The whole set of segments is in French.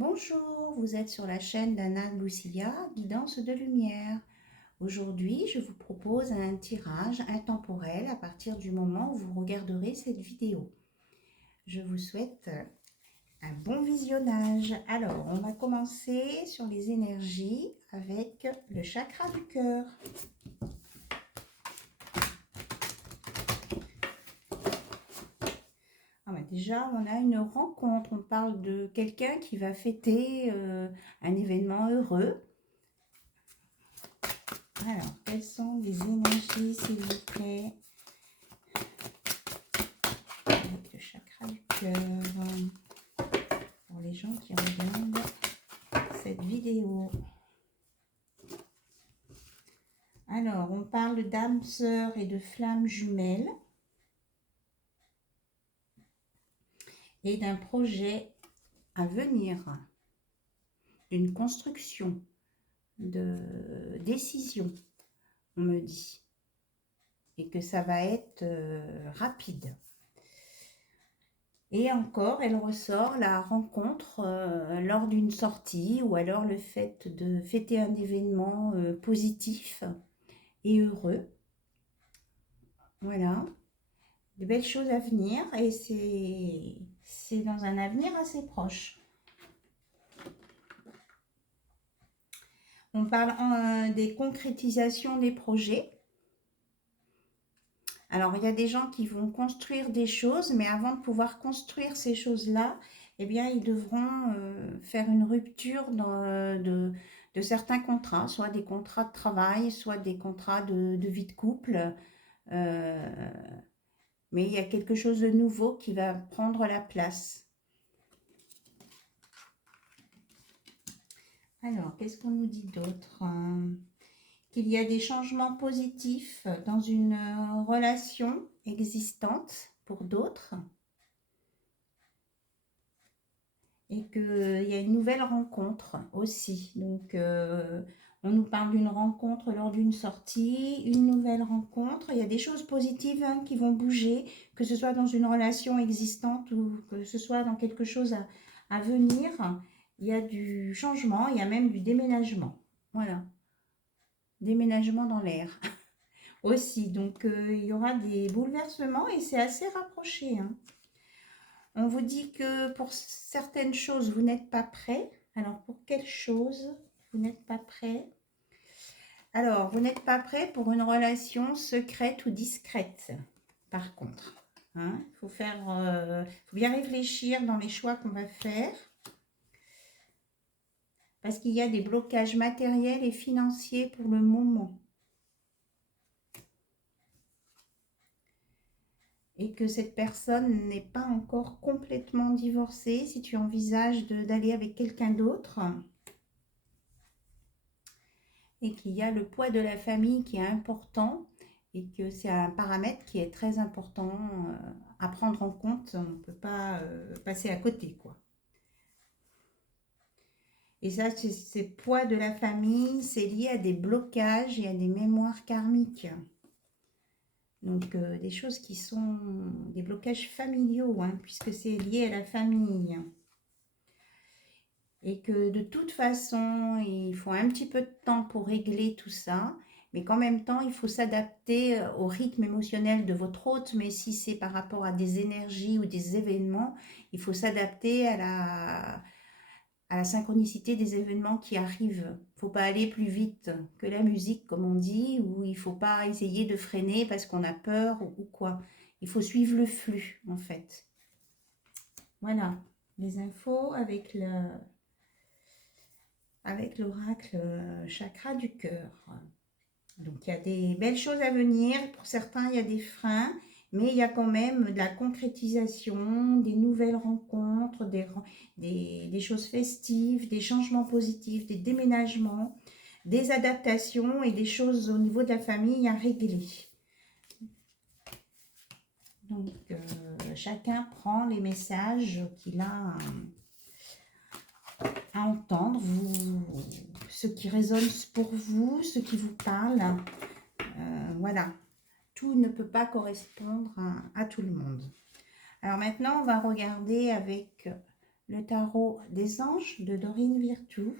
Bonjour, vous êtes sur la chaîne d'Anna Lucia, Guidance de Lumière. Aujourd'hui, je vous propose un tirage intemporel à partir du moment où vous regarderez cette vidéo. Je vous souhaite un bon visionnage. Alors, on va commencer sur les énergies avec le chakra du cœur. Déjà, on a une rencontre. On parle de quelqu'un qui va fêter un événement heureux. Alors, quelles sont les énergies, s'il vous plaît, avec le chakra du cœur, pour les gens qui regardent cette vidéo? Alors, on parle d'âme sœur et de flammes jumelles et d'un projet à venir, d'une construction, de décision, on me dit, et que ça va être rapide. Et encore, elle ressort la rencontre lors d'une sortie ou alors le fait de fêter un événement positif et heureux. Voilà, de belles choses à venir et c'est dans un avenir assez proche. On parle des concrétisations des projets. Alors, il y a des gens qui vont construire des choses, mais avant de pouvoir construire ces choses-là, eh bien, ils devront faire une rupture de certains contrats, soit des contrats de travail, soit des contrats de vie de couple. Mais il y a quelque chose de nouveau qui va prendre la place. Alors, qu'est-ce qu'on nous dit d'autre? Qu'il y a des changements positifs dans une relation existante pour d'autres. Et qu'il y a une nouvelle rencontre aussi. Donc, on nous parle d'une rencontre lors d'une sortie, une nouvelle rencontre. Il y a des choses positives qui vont bouger, que ce soit dans une relation existante ou que ce soit dans quelque chose à venir. Il y a du changement, il y a même du déménagement. Voilà. Déménagement dans l'air aussi. Donc, il y aura des bouleversements et c'est assez rapproché, hein. On vous dit que pour certaines choses, vous n'êtes pas prêt. Alors, pour quelles choses vous n'êtes pas prêt? Alors, vous n'êtes pas prêt pour une relation secrète ou discrète, par contre. Hein, faut bien réfléchir dans les choix qu'on va faire. Parce qu'il y a des blocages matériels et financiers pour le moment. Et que cette personne n'est pas encore complètement divorcée, si tu envisages d'aller avec quelqu'un d'autre, et qu'il y a le poids de la famille qui est important, et que c'est un paramètre qui est très important à prendre en compte, on ne peut pas passer à côté, quoi. Et ça, c'est poids de la famille, c'est lié à des blocages et à des mémoires karmiques. Donc, des choses qui sont des blocages familiaux, hein, puisque c'est lié à la famille. Et que de toute façon, il faut un petit peu de temps pour régler tout ça, mais qu'en même temps, il faut s'adapter au rythme émotionnel de votre hôte, mais si c'est par rapport à des énergies ou des événements, il faut s'adapter à la synchronicité des événements qui arrivent. Il ne faut pas aller plus vite que la musique, comme on dit, ou il ne faut pas essayer de freiner parce qu'on a peur ou quoi. Il faut suivre le flux, en fait. Voilà, les infos avec l'oracle chakra du cœur. Donc, il y a des belles choses à venir. Pour certains, il y a des freins, mais il y a quand même de la concrétisation, des nouvelles rencontres, des choses festives, des changements positifs, des déménagements, des adaptations et des choses au niveau de la famille à régler. Donc, chacun prend les messages qu'il a à entendre, ce qui résonne pour vous, ce qui vous parle. Voilà, tout ne peut pas correspondre à tout le monde. Alors maintenant, on va regarder avec le tarot des anges de Dorine Virtue.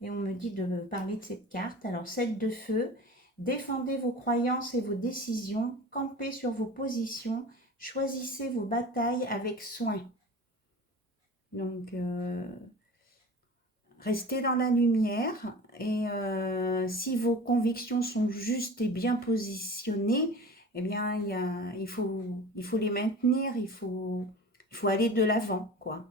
Et on me dit de parler de cette carte. Alors, 7 de feu. Défendez vos croyances et vos décisions. Campez sur vos positions. Choisissez vos batailles avec soin. Donc, restez dans la lumière. Et si vos convictions sont justes et bien positionnées, eh bien, il faut les maintenir. Il faut aller de l'avant, quoi.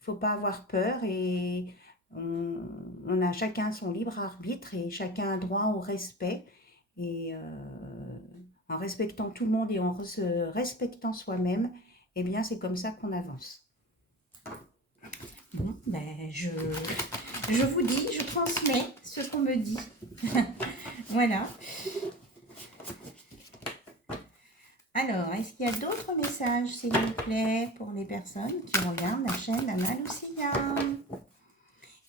Il ne faut pas avoir peur et on a chacun son libre arbitre et chacun a droit au respect. Et en respectant tout le monde et en se respectant soi-même, eh bien c'est comme ça qu'on avance. Bon, ben je vous dis, je transmets ce qu'on me dit. Voilà. Alors, est-ce qu'il y a d'autres messages, s'il vous plaît, pour les personnes qui regardent la chaîne Anna Lucia?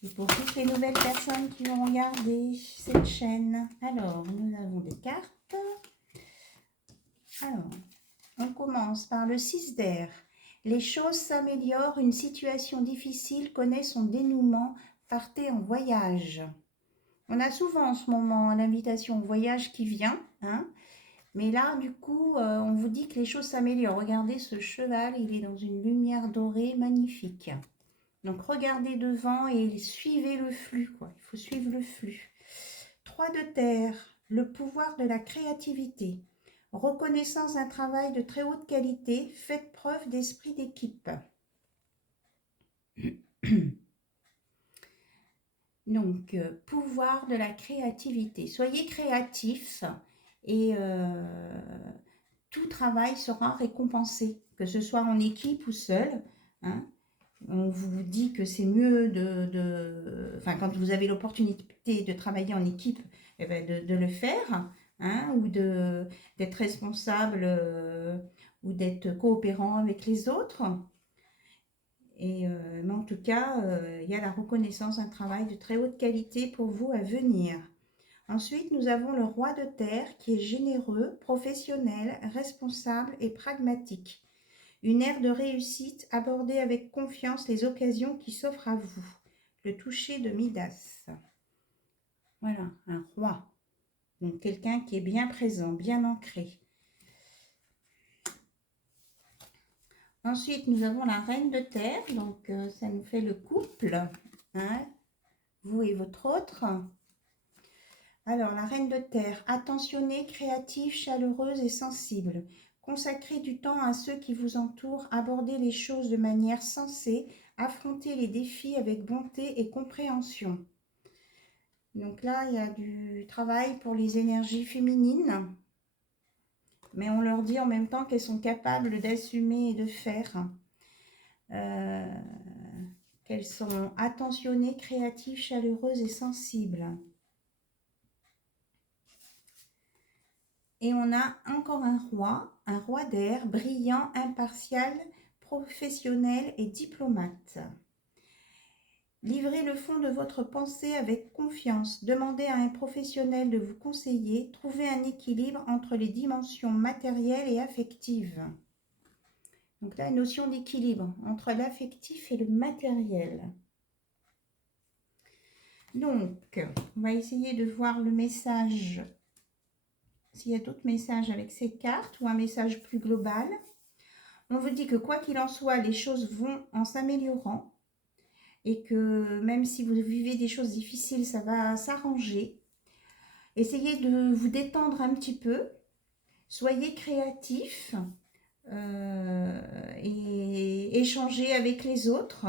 Et pour toutes les nouvelles personnes qui vont regarder cette chaîne. Alors, nous avons des cartes. Alors, on commence par le 6 d'air. Les choses s'améliorent, une situation difficile connaît son dénouement. Partez en voyage. On a souvent en ce moment l'invitation au voyage qui vient, hein. Mais là, du coup, on vous dit que les choses s'améliorent. Regardez ce cheval, il est dans une lumière dorée magnifique. Donc, regardez devant et suivez le flux, quoi. Il faut suivre le flux. 3 de terre, le pouvoir de la créativité. Reconnaissance d'un travail de très haute qualité. Faites preuve d'esprit d'équipe. Donc, pouvoir de la créativité. Soyez créatifs et tout travail sera récompensé, que ce soit en équipe ou seul, hein. On vous dit que c'est mieux enfin, quand vous avez l'opportunité de travailler en équipe, eh ben de le faire, hein, ou d'être responsable ou d'être coopérant avec les autres. Et, mais en tout cas, il y a la reconnaissance d'un travail de très haute qualité pour vous à venir. Ensuite, nous avons le roi de terre qui est généreux, professionnel, responsable et pragmatique. Une ère de réussite, abordez avec confiance les occasions qui s'offrent à vous. Le toucher de Midas. Voilà, un roi. Donc quelqu'un qui est bien présent, bien ancré. Ensuite, nous avons la reine de terre. Donc ça nous fait le couple, hein, vous et votre autre. Alors, la reine de terre, attentionnée, créative, chaleureuse et sensible. Consacrez du temps à ceux qui vous entourent, abordez les choses de manière sensée, affrontez les défis avec bonté et compréhension. Donc là, il y a du travail pour les énergies féminines, mais on leur dit en même temps qu'elles sont capables d'assumer et de faire. Qu'elles sont attentionnées, créatives, chaleureuses et sensibles. Et on a encore un roi d'air, brillant, impartial, professionnel et diplomate. Livrez le fond de votre pensée avec confiance. Demandez à un professionnel de vous conseiller. Trouvez un équilibre entre les dimensions matérielles et affectives. Donc là, notion d'équilibre entre l'affectif et le matériel. Donc, on va essayer de voir le message. S'il y a d'autres messages avec ces cartes ou un message plus global. On vous dit que quoi qu'il en soit, les choses vont en s'améliorant et que même si vous vivez des choses difficiles, ça va s'arranger. Essayez de vous détendre un petit peu. Soyez créatifs et échangez avec les autres.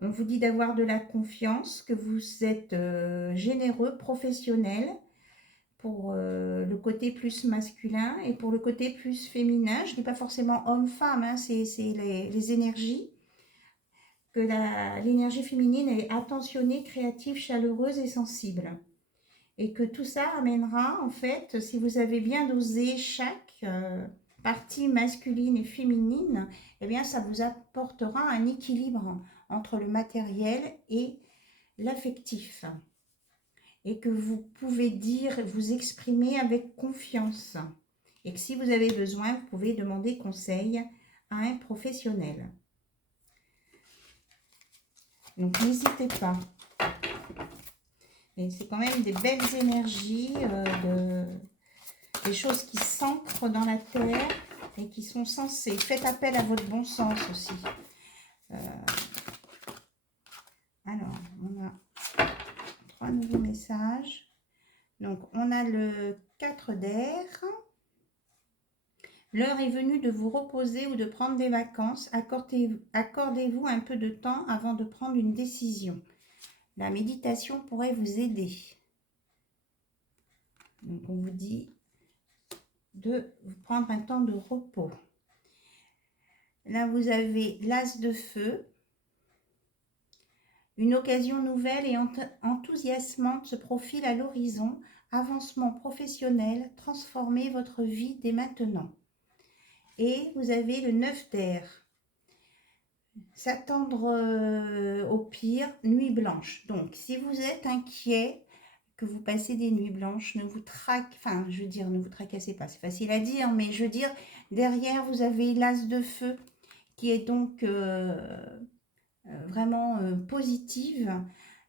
On vous dit d'avoir de la confiance, que vous êtes généreux, professionnel, pour le côté plus masculin et pour le côté plus féminin. Je ne dis pas forcément homme-femme, hein, c'est les énergies. Que l'énergie féminine est attentionnée, créative, chaleureuse et sensible. Et que tout ça amènera, en fait, si vous avez bien dosé chaque partie masculine et féminine, eh bien, ça vous apportera un équilibre entre le matériel et l'affectif. Et que vous pouvez dire, vous exprimer avec confiance. Et que si vous avez besoin, vous pouvez demander conseil à un professionnel. Donc, n'hésitez pas. Et c'est quand même des belles énergies, des choses qui s'ancrent dans la terre et qui sont censées. Faites appel à votre bon sens aussi. Alors, on a 3 nouveaux messages. Donc, on a le 4 d'air. L'heure est venue de vous reposer ou de prendre des vacances. Accordez-vous un peu de temps avant de prendre une décision. La méditation pourrait vous aider. Donc, on vous dit de vous prendre un temps de repos. Là, vous avez l'as de feu. Une occasion nouvelle et enthousiasmante se profile à l'horizon. Avancement professionnel, transformez votre vie dès maintenant. Et vous avez le 9 d'air. S'attendre au pire, nuit blanche. Donc, si vous êtes inquiet, que vous passez des nuits blanches, ne vous tracassez pas. C'est facile à dire, mais je veux dire, derrière, vous avez l'as de feu qui est donc vraiment positive.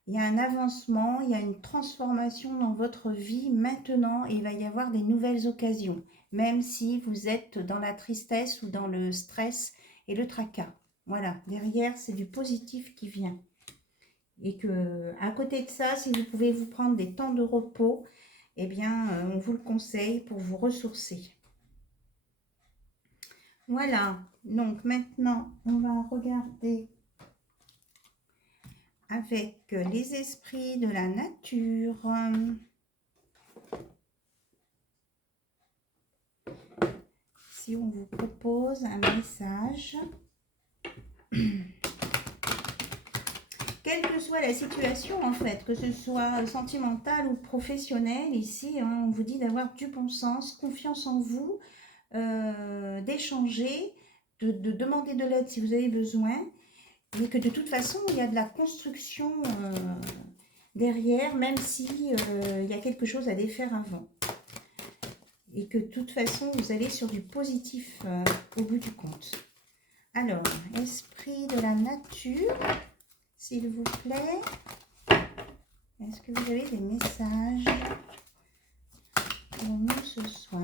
Il y a un avancement, il y a une transformation dans votre vie maintenant et il va y avoir des nouvelles occasions, même si vous êtes dans la tristesse ou dans le stress et le tracas. Voilà, derrière, c'est du positif qui vient. Et que, à côté de ça, si vous pouvez vous prendre des temps de repos, eh bien, on vous le conseille pour vous ressourcer. Voilà, donc maintenant, on va regarder avec les esprits de la nature. Si on vous propose un message, quelle que soit la situation en fait, que ce soit sentimentale ou professionnelle, ici on vous dit d'avoir du bon sens, confiance en vous, d'échanger, de demander de l'aide si vous avez besoin, mais que de toute façon il y a de la construction derrière, même si il y a quelque chose à défaire avant. Et que de toute façon, vous allez sur du positif au bout du compte. Alors, esprit de la nature, s'il vous plaît, est-ce que vous avez des messages pour nous ce soir?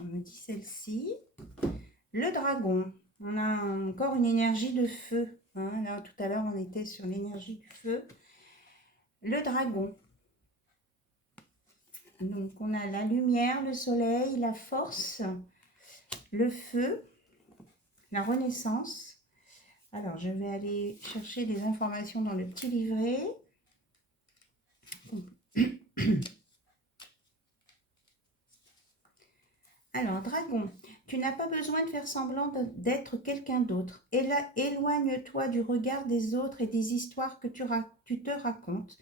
On me dit celle-ci. Le dragon. On a encore une énergie de feu. Hein. Là, tout à l'heure, on était sur l'énergie du feu. Le dragon. Donc, on a la lumière, le soleil, la force, le feu, la renaissance. Alors, je vais aller chercher des informations dans le petit livret. Alors, dragon, tu n'as pas besoin de faire semblant d'être quelqu'un d'autre. Éloigne-toi du regard des autres et des histoires que tu te racontes.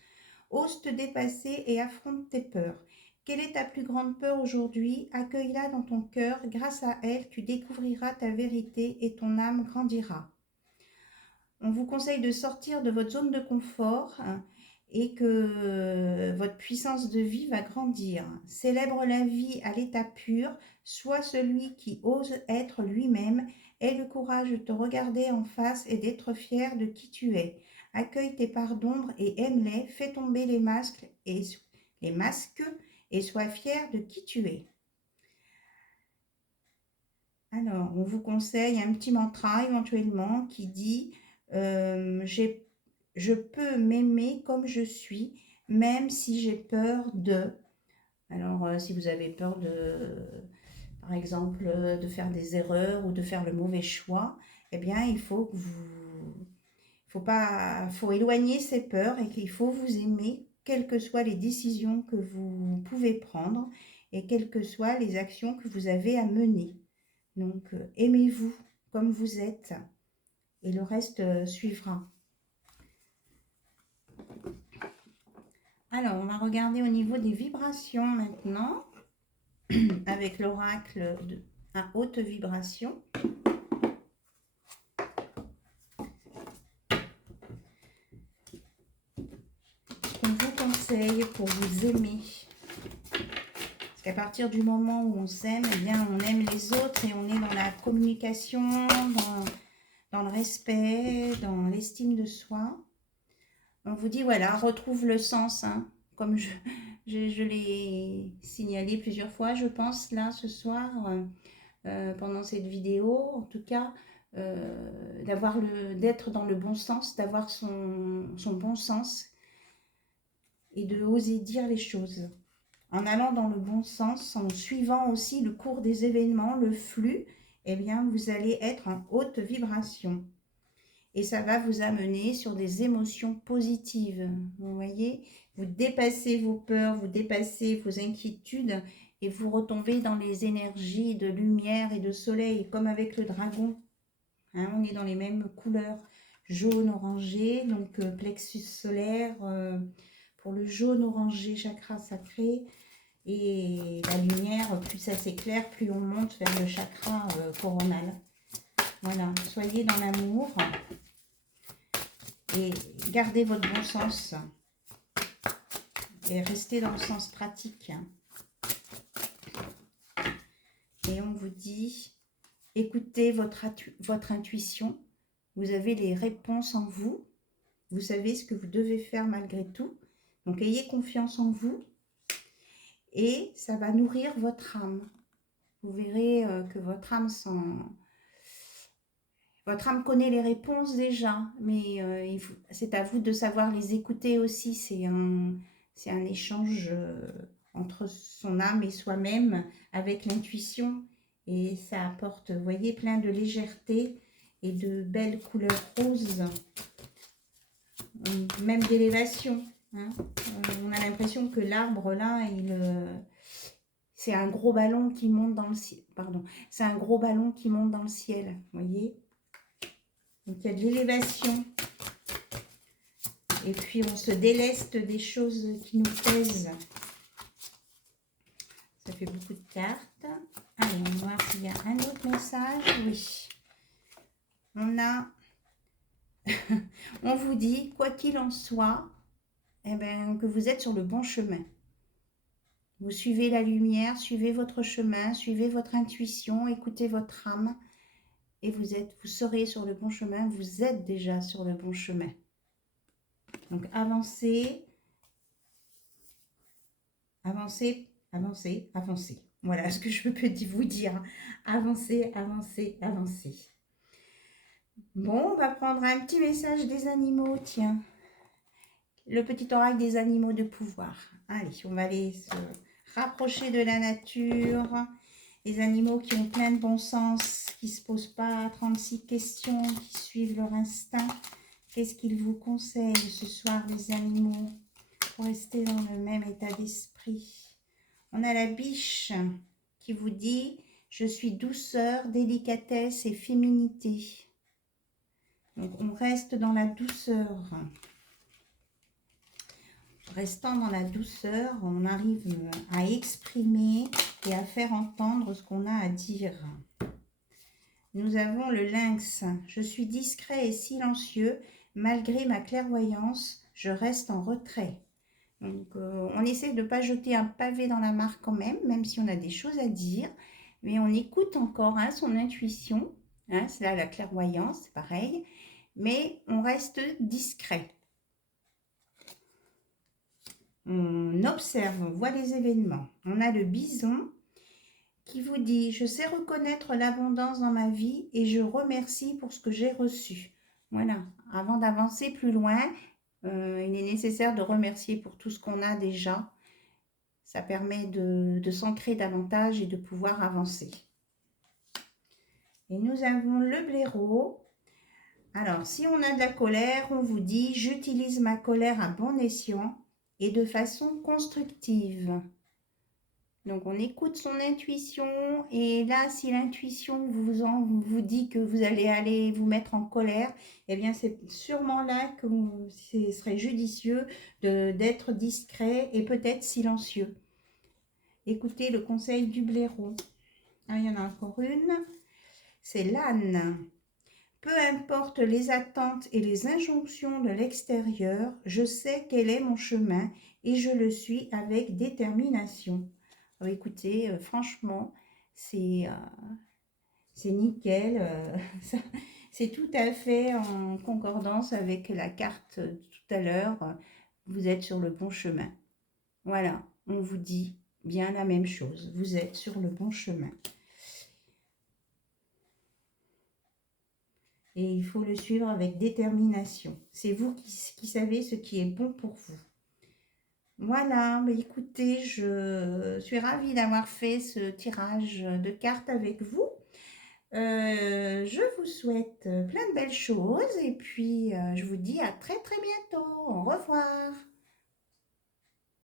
Ose te dépasser et affronte tes peurs. Quelle est ta plus grande peur aujourd'hui? Accueille-la dans ton cœur. Grâce à elle, tu découvriras ta vérité et ton âme grandira. On vous conseille de sortir de votre zone de confort et que votre puissance de vie va grandir. Célèbre la vie à l'état pur. Sois celui qui ose être lui-même. Aie le courage de te regarder en face et d'être fier de qui tu es. Accueille tes parts d'ombre et aime-les. Fais tomber les masques et sois fier de qui tu es. Alors, on vous conseille un petit mantra éventuellement qui dit je peux m'aimer comme je suis, même si j'ai peur de. Alors, si vous avez peur par exemple, de faire des erreurs ou de faire le mauvais choix, eh bien, il faut que faut éloigner ces peurs et qu'il faut vous aimer, quelles que soient les décisions que vous pouvez prendre et quelles que soient les actions que vous avez à mener. Donc, aimez-vous comme vous êtes et le reste suivra. Alors, on va regarder au niveau des vibrations maintenant, avec l'oracle à haute vibration. conseils pour vous aimer. Parce qu'à partir du moment où on s'aime, eh bien, on aime les autres et on est dans la communication, dans le respect, dans l'estime de soi. On vous dit, voilà, retrouve le sens, hein, comme je l'ai signalé plusieurs fois, je pense, là, ce soir, pendant cette vidéo, en tout cas, d'être dans le bon sens, d'avoir son bon sens et de oser dire les choses. En allant dans le bon sens, en suivant aussi le cours des événements, le flux, eh bien, vous allez être en haute vibration. Et ça va vous amener sur des émotions positives. Vous voyez, vous dépassez vos peurs, vous dépassez vos inquiétudes et vous retombez dans les énergies de lumière et de soleil, comme avec le dragon. Hein, on est dans les mêmes couleurs, jaune, orangé, donc plexus solaire, pour le jaune, orangé, chakra sacré. Et la lumière, plus ça s'éclaire, plus on monte vers le chakra coronal. Voilà, soyez dans l'amour. Et gardez votre bon sens et restez dans le sens pratique. Et on vous dit, écoutez votre intuition. Vous avez les réponses en vous. Vous savez ce que vous devez faire malgré tout. Donc ayez confiance en vous et ça va nourrir votre âme. Vous verrez que votre âme Votre âme connaît les réponses déjà, mais c'est à vous de savoir les écouter aussi. C'est un échange entre son âme et soi-même avec l'intuition. Et ça apporte, vous voyez, plein de légèreté et de belles couleurs roses, même d'élévation. Hein. On a l'impression que l'arbre là, c'est un gros ballon qui monte dans le ciel. Pardon, c'est un gros ballon qui monte dans le ciel, vous voyez. Donc, il y a de l'élévation. Et puis, on se déleste des choses qui nous plaisent. Ça fait beaucoup de cartes. Allez, on va voir s'il y a un autre message. Oui. On a... on vous dit, quoi qu'il en soit, eh ben, que vous êtes sur le bon chemin. Vous suivez la lumière, suivez votre chemin, suivez votre intuition, écoutez votre âme. Et vous serez sur le bon chemin, vous êtes déjà sur le bon chemin. Donc avancez, avancez, avancez, avancez. Voilà ce que je peux vous dire. Avancez, avancez, avancez. Bon, on va prendre un petit message des animaux, tiens. Le petit oreille des animaux de pouvoir. Allez, on va aller se rapprocher de la nature. Les animaux qui ont plein de bon sens, qui ne se posent pas 36 questions, qui suivent leur instinct. Qu'est-ce qu'ils vous conseillent ce soir, les animaux, pour rester dans le même état d'esprit? On a la biche qui vous dit « Je suis douceur, délicatesse et féminité ». Donc, on reste dans la douceur. Restant dans la douceur, on arrive à exprimer et à faire entendre ce qu'on a à dire. Nous avons le lynx. Je suis discret et silencieux. Malgré ma clairvoyance, je reste en retrait. Donc, on essaie de ne pas jeter un pavé dans la mare quand même si on a des choses à dire. Mais on écoute encore son intuition. C'est là la clairvoyance, c'est pareil. Mais on reste discret. On observe, on voit les événements. On a le bison qui vous dit « Je sais reconnaître l'abondance dans ma vie et je remercie pour ce que j'ai reçu. » Voilà, avant d'avancer plus loin, il est nécessaire de remercier pour tout ce qu'on a déjà. Ça permet de s'ancrer davantage et de pouvoir avancer. Et nous avons le blaireau. Alors, si on a de la colère, on vous dit « J'utilise ma colère à bon escient et de façon constructive. » Donc, on écoute son intuition et là, si l'intuition vous dit que vous allez vous mettre en colère, eh bien, c'est sûrement là que ce serait judicieux d'être discret et peut-être silencieux. Écoutez le conseil du blaireau. Ah, il y en a encore une. C'est l'âne. peu importe les attentes et les injonctions de l'extérieur, je sais quel est mon chemin et je le suis avec détermination. Alors, écoutez, franchement, c'est c'est nickel. Ça- c'est tout à fait en concordance avec la carte de tout à l'heure. Vous êtes sur le bon chemin. Voilà, on vous dit bien la même chose. Vous êtes sur le bon chemin. Et il faut le suivre avec détermination. C'est vous qui savez ce qui est bon pour vous. Voilà, mais écoutez, je suis ravie d'avoir fait ce tirage de cartes avec vous. Je vous souhaite plein de belles choses et puis je vous dis à très très bientôt. Au revoir.